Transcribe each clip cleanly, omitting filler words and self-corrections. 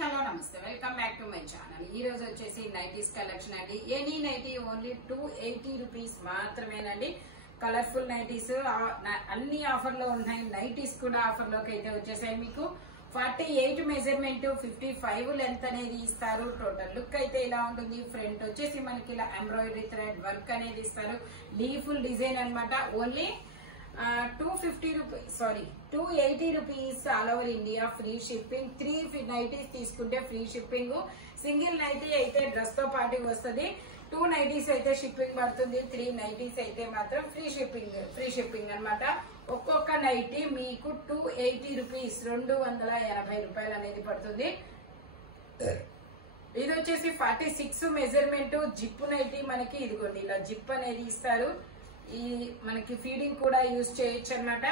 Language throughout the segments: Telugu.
హలో నమస్తే welcome back to my channel. ఈ రోజు వచ్చేసి నైటీస్ కలెక్షన్ అండి. ఎనీ నైటీ ఓన్లీ 280 రూపీస్ మాత్రమేనండి. కలర్ఫుల్ నైటీస్ అన్ని ఆఫర్ లో ఉన్నాయి. నైటీస్ కూడా ఆఫర్ లోకి అయితే వచ్చేసాయి. మీకు 48 మెజర్మెంట్ 55 లెంత్ అనేది ఇస్తారు. టోటల్ లుక్ అయితే ఇలా ఉంటుంది. ఫ్రంట్ వచ్చేసి మనకి ఇలా ఎంబ్రాయిడరీ థ్రెడ్ వర్క్ అనేది ఇస్తారు. లీఫుల్ డిజైన్ అన్నమాట. Only 280 rupees all over India. Free shipping. 3 nighties తీసుకుంటే ఫ్రీ షిప్పింగ్. సింగిల్ నైటీ అయితే డ్రెస్ తో పాటు వస్తుంది. 2 నైటీస్ అయితే షిప్పింగ్ పడుతుంది. 3 నైటీస్ అయితే మాత్రం ఫ్రీ షిప్పింగ్ అన్నమాట. ఒక్కొక్క నైటీ మీకు 280 రూపీస్ 280 రూపాయలు అనేది పడుతుంది. ఇది వచ్చేసి 46 మెజర్మెంట్ జిప్ నైటీ. మనకి ఇదిగోండి ఇలా జిప్ అనేది ఇస్తారు. ఈ మనకి ఫీడింగ్ కూడా యూజ్ చేయొచ్చు అన్నమాట.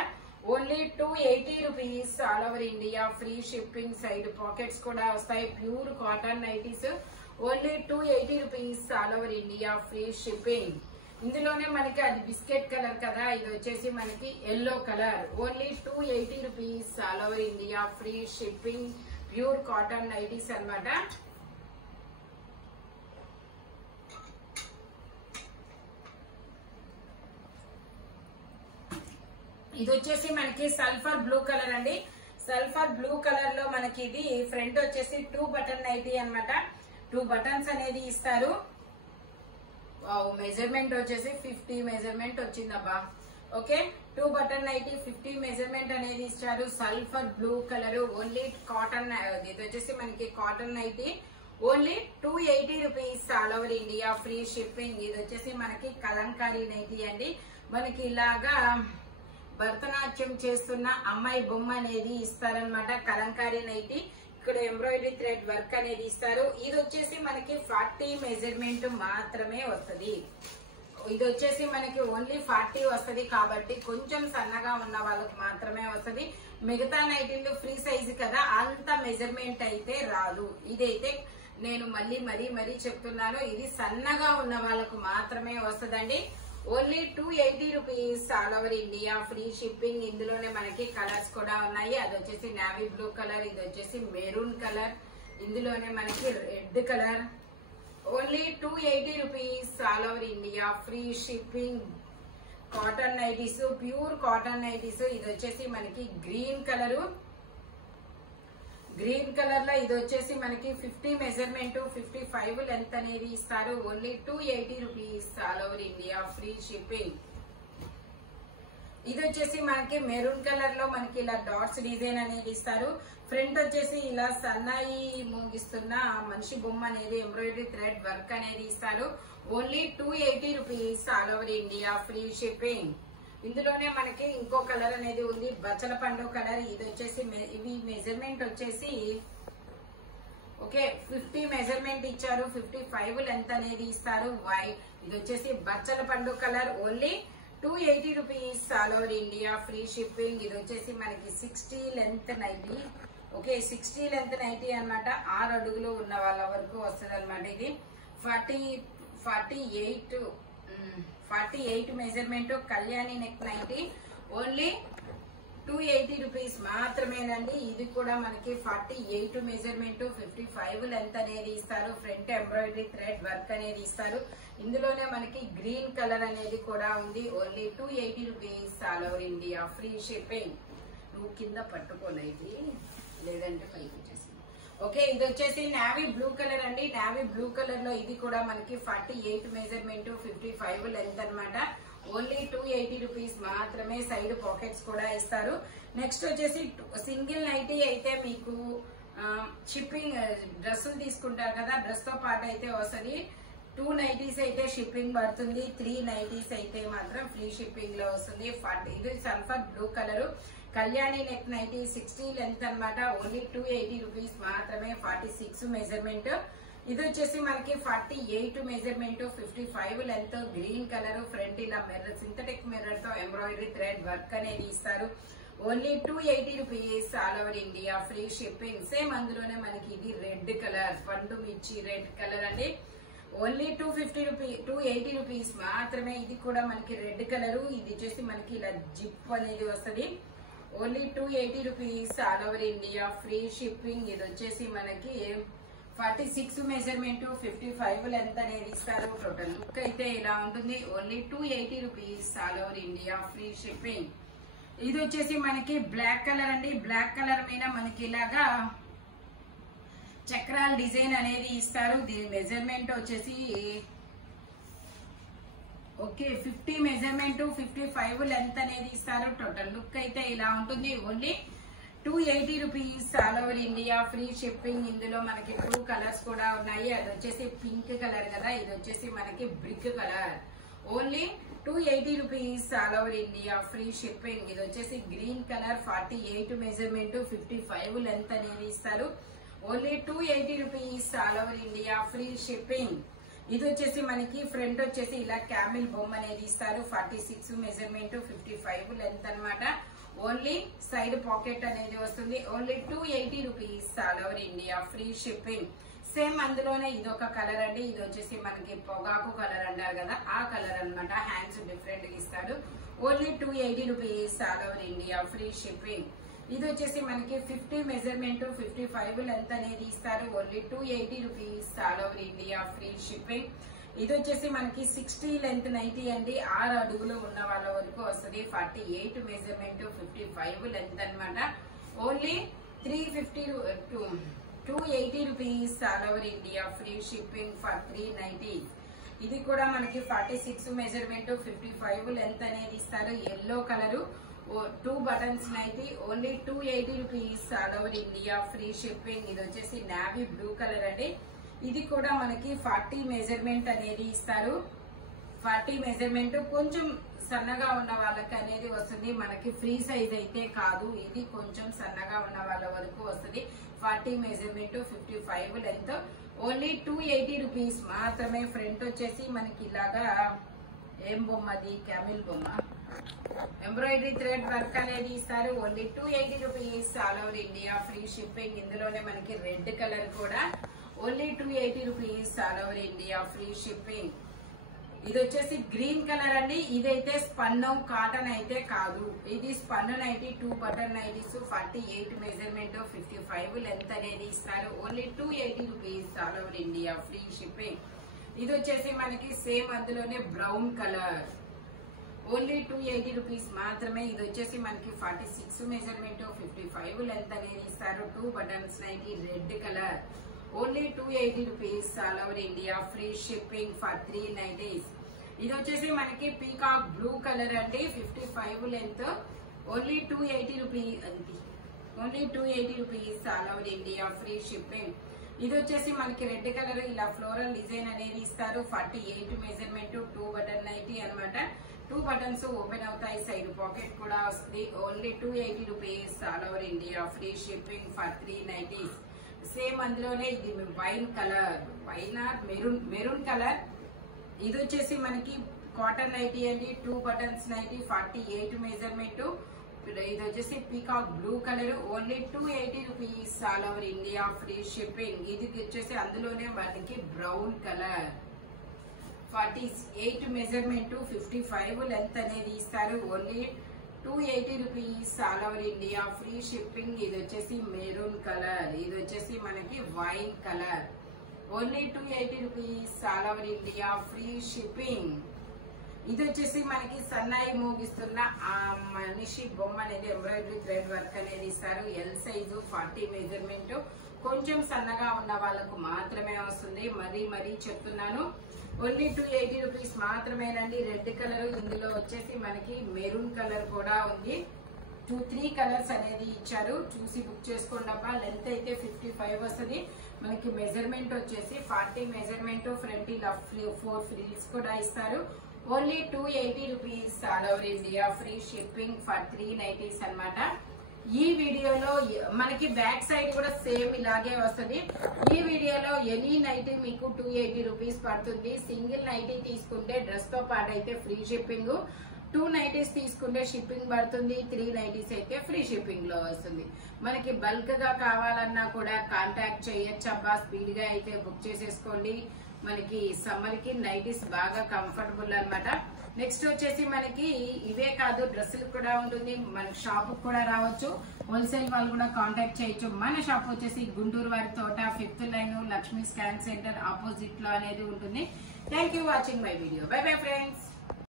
Only 280 rupees all over India. Free shipping. Side pockets కూడా వస్తాయి. Pure cotton nighties. Only 280 rupees all over India. Free shipping. ఇందులోనే మనకి అది బిస్కెట్ కలర్ కదా, ఇది వచ్చేసి మనకి yellow colour. Only 280 rupees all over India. Free shipping. Pure cotton nighties అన్నమాట. ఇది వచ్చేసి మనకి సల్ఫర్ బ్లూ కలర్ అండి. సల్ఫర్ బ్లూ కలర్ లో మనకి ఇది ఫ్రంట్ వచ్చేసి 2 బటన్ నైటీ అన్నమాట. 2 బటన్స్ అనేది ఇస్తారు. మెజర్మెంట్ వచ్చేసి 50 మెజర్మెంట్ వచ్చిందబ్బా. ఓకే, 2 బటన్ నైటీ 50 మెజర్మెంట్ అనేది ఇచ్చారు. Sulphur blue colour. Only cotton. ఇది వచ్చేసి మనకి cotton nighty. Only 280 rupees all over India. Free shipping. ఇది వచ్చేసి మనకి కలంకారీ నైటీ అండి. మనకి ఇలాగా భరతనాట్యం చేస్తున్న అమ్మాయి బొమ్మ అనేది ఇస్తారనమాట. కలంకారీ నైటీ. ఇక్కడ ఎంబ్రాయిడరీ థ్రెడ్ వర్క్ అనేది ఇస్తారు. ఇది వచ్చేసి మనకి 40 మెజర్మెంట్ మాత్రమే వస్తుంది. ఇది వచ్చేసి మనకి ఓన్లీ 40 వస్తుంది కాబట్టి కొంచెం సన్నగా ఉన్న వాళ్ళకి మాత్రమే వస్తుంది. మిగతా నైటీలు ఫ్రీ సైజు కదా, అంత మెజర్మెంట్ అయితే రాదు. ఇదైతే నేను మరీ చెప్తున్నాను. ఇది సన్నగా ఉన్న వాళ్ళకు మాత్రమే వస్తుందండి. Only 280 rupees all over India. Free shipping. ఇందులోనే మనకి కలర్స్ కూడా ఉన్నాయి. అది వచ్చేసి నావీ బ్లూ కలర్. ఇది వచ్చేసి మెరూన్ కలర్. ఇందులోనే మనకి red colour. Only 280 rupees all over India. Free shipping. Cotton nighties. Pure cotton nighties. ఇది వచ్చేసి మనకి గ్రీన్ కలరు. గ్రీన్ కలర్ లో ఇది వచ్చేసి మనకి 50 మెజర్మెంట్ 55 లెంత్ అనేది ఇస్తారు. Only 280 rupees all over India. Free shipping. ఇది వచ్చేసి మనకి మెరూన్ కలర్ లో మనకి ఇలా డాట్స్ డిజైన్ అనేది ఇస్తారు. ఫ్రంట్ వచ్చేసి ఇలా సన్నాయి మోగిస్తున్న మనిషి బొమ్మ అనేది ఎంబ్రాయిడరీ థ్రెడ్ వర్క్ అనేది ఇస్తారు. Only 280 rupees all over India. Free shipping. ఇందులోనే మనకి ఇంకో కలర్ అనేది ఉంది. బచ్చల పండు కలర్. ఇది వచ్చేసి ఇవి మెజర్మెంట్ వచ్చేసి ఓకే 50 మెజర్మెంట్ ఇచ్చారు. 55 లెంత్ అనేది ఇస్తారు. వైట్. ఇది వచ్చేసి బచ్చల పండు colour. Only 280 rupees all over India. Free shipping. ఇది వచ్చేసి మనకి 60 length nighty. Okay, 60 length nighty అన్నమాట. 6 అడుగులు ఉన్న వాళ్ళ వరకు వస్తుంది అనమాట. ఇది 48 measurement Kalyani neck nighty. Only 280 rupees మాత్రమేనండి. ఇది కూడా మనకి 48 మెజర్మెంట్ 55 లెంత్ అనేది ఇస్తారు. ఫ్రంట్ ఎంబ్రాయిడరీ థ్రెడ్ వర్క్ అనేది ఇస్తారు. ఇందులోనే మనకి గ్రీన్ కలర్ అనేది కూడా ఉంది. Only 280 rupees all over India. Free shipping. నువ్వు కింద పట్టుకోలేదు, లేదంటే పైకి వచ్చేసి. ఓకే, ఇది వచ్చేసి నావీ బ్లూ కలర్ అండి. నావీ బ్లూ కలర్ లో ఇది కూడా మనకి 48 మెజర్మెంట్ 55 లెంత్ అన్నమాట. ఓన్లీ 280 రూపీస్ మాత్రమే. సైడ్ పాకెట్స్ కూడా ఇస్తారు. నెక్స్ట్ వచ్చేసి సింగిల్ నైటీ అయితే మీకు షిప్పింగ్ డ్రెస్సులు తీసుకుంటారు కదా, డ్రెస్ తో పాటు అయితే వస్తుంది. 2 నైటీస్ అయితే షిప్పింగ్ పడుతుంది. 3 నైటీస్ అయితే మాత్రం ఫ్రీ షిప్పింగ్ లో వస్తుంది. ఇది sulphur blue colour Kalyani neck nightie 60 length అన్నమాట. ఓన్లీ 280 రూపీస్ మాత్రమే. 46 మెజర్మెంట్. ఇది వచ్చేసి మనకి 48 measurement 55 length. Green colour. Front ఇలా మిర్రర్ సింథటిక్ మిర్రర్ తో ఎంబ్రాయిడరీ థ్రెడ్ వర్క్ అనేది ఇస్తారు. Only 280 rupees all over India. Free shipping. Same అందులోనే మనకి ఇది రెడ్ కలర్, పండు మిర్చి రెడ్ కలర్ అండి. ఓన్లీ 280 రూపీస్ మాత్రమే. ఇది కూడా మనకి రెడ్ కలర్. ఇది వచ్చేసి మనకి ఇలా జిప్ అనేది వస్తుంది. Only 280 rupees all over India free shipping. ఇది వచ్చేసి మనకి 46 మెజర్మెంట్ 55 లెంత్ అనేది ఇస్తారు. టోటల్ లుక్ అయితే ఇలా ఉంటుంది. Only 280 rupees all over India free shipping. ఇది వచ్చేసి మనకి బ్లాక్ కలర్ అండి. బ్లాక్ కలర్ మీద మనకి ఇలాగా చక్రాల డిజైన్ అనేది ఇస్తారు. దీని మెజర్మెంట్ వచ్చేసి ఓకే 50 మెజర్మెంట్ 55 లెంత్ అనేది ఇస్తారు. టోటల్ లుక్ అయితే ఇలా ఉంటుంది. Only 280 rupees all over India free shipping. ఇందులో మనకి 2 కలర్స్ కూడా ఉన్నాయి. అది వచ్చేసి పింక్ కలర్ కదా, ఇది వచ్చేసి మనకి brick colour. Only 280 rupees all over India free shipping. ఇది వచ్చేసి గ్రీన్ కలర్ 48 మెజర్మెంట్ 55 లెంత్ అనేది ఇస్తారు. Only 280 rupees all over India free shipping. ఇది వచ్చేసి మనకి ఫ్రంట్ వచ్చేసి ఇలా క్యామిల్ బొమ్మ అనేది ఇస్తారు. 46 మెజర్మెంట్ 55 లెంత్ అన్నమాట. ఓన్లీ సైడ్ పాకెట్ అనేది వస్తుంది. Only 280 rupees all over India free shipping. Same అందులోనే ఇదొక కలర్ అండి. ఇది వచ్చేసి మనకి పొగాకు కలర్ అంటారు కదా, ఆ కలర్ అన్నమాట. హ్యాండ్స్ డిఫరెంట్ గా ఇస్తాడు. Only 280 rupees all over India free shipping. ఇది వచ్చేసి మనకి 50 మెజర్మెంట్ 55 లెంత్ అనేది ఇస్తారు. Only 280 rupees all over India free shipping. ఇది వచ్చేసి మనకి 60 లెంత్ నైటీ అండి. 6 అడుగులు ఉన్న వాళ్ళ వరకు వస్తుంది. 48 మెజర్మెంట్ 55 లెంత్ అన్నమాట. Only 280 rupees all over India free shipping for 390. ఇది కూడా మనకి 46 మెజర్మెంట్ 55 లెంత్ అనేది ఇస్తారు. Yellow colour 2 buttons nighty. Only 280 rupees all over India free shipping. ఇది వచ్చేసి నావీ బ్లూ కలర్ అండి. ఇది కూడా మనకి 40 మెజర్మెంట్ అనేది ఇస్తారు. 40 మెజర్మెంట్ కొంచెం సన్నగా ఉన్న వాళ్ళకి అనేది వస్తుంది. మనకి ఫ్రీ సైజ్ అయితే కాదు, ఇది కొంచెం సన్నగా ఉన్న వాళ్ళ వరకు వస్తుంది. 40 మెజర్మెంట్ 55 లెంత్. ఓన్లీ 280 రూపీస్ మాత్రమే. ఫ్రంట్ వచ్చేసి మనకి ఇలాగా ఏం బొమ్మది, క్యామిల్ బొమ్మ, ఎంబ్రాయిడరీ థ్రెడ్ వర్క్ అనేది ఇస్తారు. Only 280 rupees all over India free shipping. ఇందులోనే మనకి రెడ్ కలర్ కూడా. Only 280 rupees all over India free shipping. ఇది వచ్చేసి గ్రీన్ కలర్ అండి. ఇదైతే స్పన్ కాటన్ అయితే కాదు, ఇది spun nighty. 2 button nighties 48 measurement 55 length అనేది ఇస్తారు. Only 280 rupees all over India free shipping. ఇది వచ్చేసి మనకి సేమ్ అందులోనే బ్రౌన్ కలర్. ఓన్లీ 280 రూపీస్ మాత్రమే. ఇది వచ్చేసి మనకి 46 మెజర్మెంట్ 55 లెంత్ అనేది ఇస్తారు. 2 buttons nighty red colour. Only 280 rupees all over India free shipping for 390. ఇది వచ్చేసి మనకి పీకాక్ బ్లూ కలర్ అండి. 55 length. Only 280 rupees. Only 280 rupees all over India free shipping. ఇది వచ్చేసి మనకి రెడ్ కలర్ ఇలా ఫ్లోరల్ డిజైన్ అనేది ఇస్తారు. 48 మెజర్మెంట్ 2 బటన్ నైటీ అన్నమాట. 2 బటన్స్ ఓపెన్ అవుతాయి. సైడ్ పాకెట్ కూడా వస్తుంది. Only 280 rupees all over India free shipping for 390. Same అందులోనే ఇది wine colour, wine or maroon colour. ఇది వచ్చేసి మనకి కాటన్ నైటీ అండి. 2 బటన్స్ నైటీ 48 మెజర్మెంట్. ఇది వచ్చేసి peacock blue colour. Only 280 rupees all over India free shipping. ఇది వచ్చేసి అందులోనే మనకి బ్రౌన్ కలర్ 48 మెజర్మెంట్ 55 లెంత్ అనేది ఇస్తారు. Only 280 rupees all over India free shipping. ఇది వచ్చేసి మెరూన్ కలర్. ఇది వచ్చేసి మనకి wine colour. Only 280 rupees all over India free shipping. ఇది వచ్చేసి మనకి సన్నాయి మోగిస్తున్న ఆ మనిషి బొమ్మ అనేది ఎంబ్రాయిడరీ థ్రెడ్ వర్క్ అనేది ఇస్తారు. L size 40 measurement. కొంచెం సన్నగా ఉన్న వాళ్ళకు మాత్రమే వస్తుంది. మరీ చెప్తున్నాను. ఓన్లీ 280 రూపీస్ మాత్రమేనండి. Red colour. ఇందులో వచ్చేసి మనకి మెరూన్ కలర్ కూడా ఉంది. 2-3 కలర్స్ అనేది ఇచ్చారు. చూసి బుక్ చేసుకోండి అబ్బా. లెంత్ అయితే 55 వస్తుంది. మనకి మెజర్మెంట్ వచ్చేసి 40 మెజర్మెంట్. ఫ్రంట్ ఇలా 4 ఫ్రిల్స్ కూడా ఇస్తారు. Only 280 rupees all over India free shipping for 390 అన్నమాట. ఈ వీడియోలో మనకి బ్యాక్ సైడ్ కూడా సేమ్ ఇలాగే వస్తుంది. ఈ వీడియోలో ఎనీ నైటీ మీకు 280 రూపీస్ పడుతుంది. సింగిల్ నైటీ తీసుకుంటే డ్రెస్ తో పాటు అయితే ఫ్రీ షిప్పింగ్. 2 నైటీస్ తీసుకుంటే షిప్పింగ్ పడుతుంది. 3 నైటీస్ అయితే ఫ్రీ షిప్పింగ్ లో వస్తుంది. మనకి బల్క్ గా కావాలన్నా కూడా కాంటాక్ట్ చేయొచ్చు అబ్బా. స్పీడ్ గా అయితే బుక్ చేసేసుకోండి. మనకి సమ్మర్ కి నైటీస్ బాగా కంఫర్టబుల్ అన్నమాట. నెక్స్ట్ వచ్చేసి మనకి ఇవే కాదు డ్రెస్సులు కూడా ఉంటుంది, మనకి షాప్ కూడా రావచ్చు, హోల్సేల్ వాళ్ళు కూడా కాంటాక్ట్ చేయొచ్చు. మన షాప్ వచ్చేసి గుంటూరు వారి తోట 5th line Lakshmi scan centre opposite లో అనేది ఉంటుంది. Thank you watching my video. By bye friends.